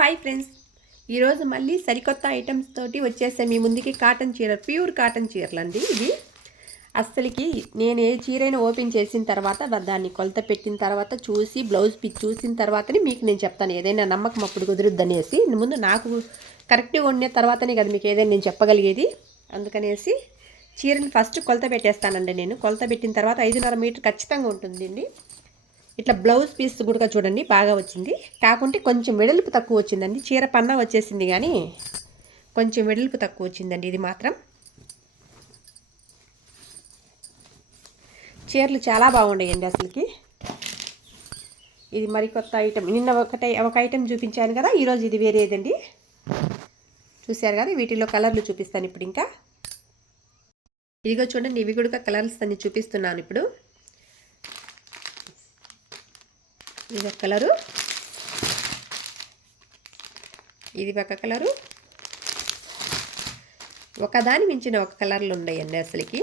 Hi friends, ఈరోజు మళ్ళీ సరికొత్త ఐటమ్స్ తోటి వచ్చేసే మీ ముందుకి కాటన్ చీర, ప్యూర్ కాటన్ చీరలు అండి. ఇది అస్సలకి నేను ఏ చీరైనా ఓపెన్ చేసిన తర్వాత దాన్ని కొలత పెట్టిన తర్వాత చూసి బ్లౌజ్ పిక్ చూసిన తర్వాతనే మీకు నేను చెప్తాను. ఏదైనా నమ్మకం అప్పుడు కుదురుద్దనేసి ముందు నాకు కరెక్ట్గా ఉండిన తర్వాతనే కదా మీకు ఏదైనా నేను చెప్పగలిగేది. అందుకనేసి చీరని ఫస్ట్ కొలత పెట్టేస్తానండి. నేను కొలత పెట్టిన తర్వాత 5.5 మీటర్ ఖచ్చితంగా ఉంటుందండి. ఇట్లా బ్లౌజ్ పీస్ కూడా చూడండి బాగా వచ్చింది. కాకుంటే కొంచెం వెడల్పు తక్కువ వచ్చిందండి. చీర పన్నా వచ్చేసింది కానీ కొంచెం వెడల్పు తక్కువ వచ్చిందండి. ఇది మాత్రం చీరలు చాలా బాగుండేయండి అసలుకి. ఇది మరికొత్త ఐటెం. నిన్న ఒక ఐటెం చూపించాను కదా, ఈరోజు ఇది వేరేదండి. చూశారు కదా, వీటిలో కలర్లు చూపిస్తాను ఇప్పుడు. ఇంకా ఇదిగో చూడండి, ఇవి కూడా కలర్స్ అన్ని చూపిస్తున్నాను ఇప్పుడు. ఇది ఒక కలరు, ఇది ఒక కలరు, ఒకదాని మించిన ఒక కలర్లు ఉన్నాయండి అసలుకి.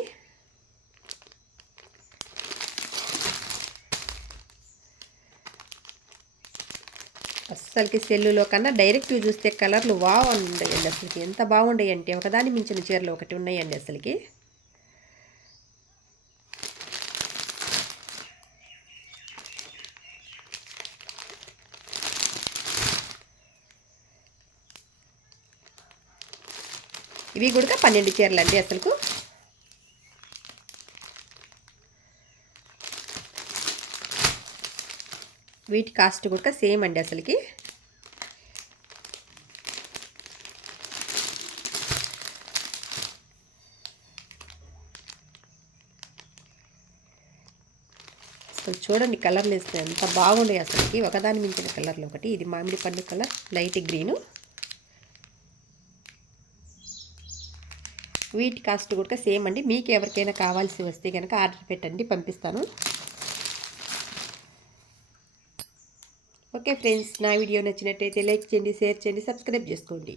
అస్సలకి సెల్లులో కన్నా డైరెక్ట్ చూస్తే కలర్లు వావ్ అని ఉన్నాయండి అసలుకి. ఎంత బాగుండాయి అంటే ఒకదాని మించిన చీరలు ఒకటి ఉన్నాయండి అసలుకి. ఇవి కూడా 12 చీరలు అండి అసలుకు. వీటి కాస్ట్ కూడా సేమ్ అండి అసలుకి. అసలు చూడండి కలర్లు వేస్తే ఎంత బాగున్నాయి అసలుకి. ఒకదాని మించిన కలర్లు ఒకటి. ఇది మామిడి పండు కలర్, లైట్ గ్రీను. వీటి కాస్ట్ కూడా సేమ్ అండి. మీకు ఎవరికైనా కావాల్సి వస్తే కనుక ఆర్డర్ పెట్టండి, పంపిస్తాను. ఓకే ఫ్రెండ్స్, నా వీడియో నచ్చినట్టయితే లైక్ చేయండి, షేర్ చేయండి, సబ్స్క్రైబ్ చేసుకోండి.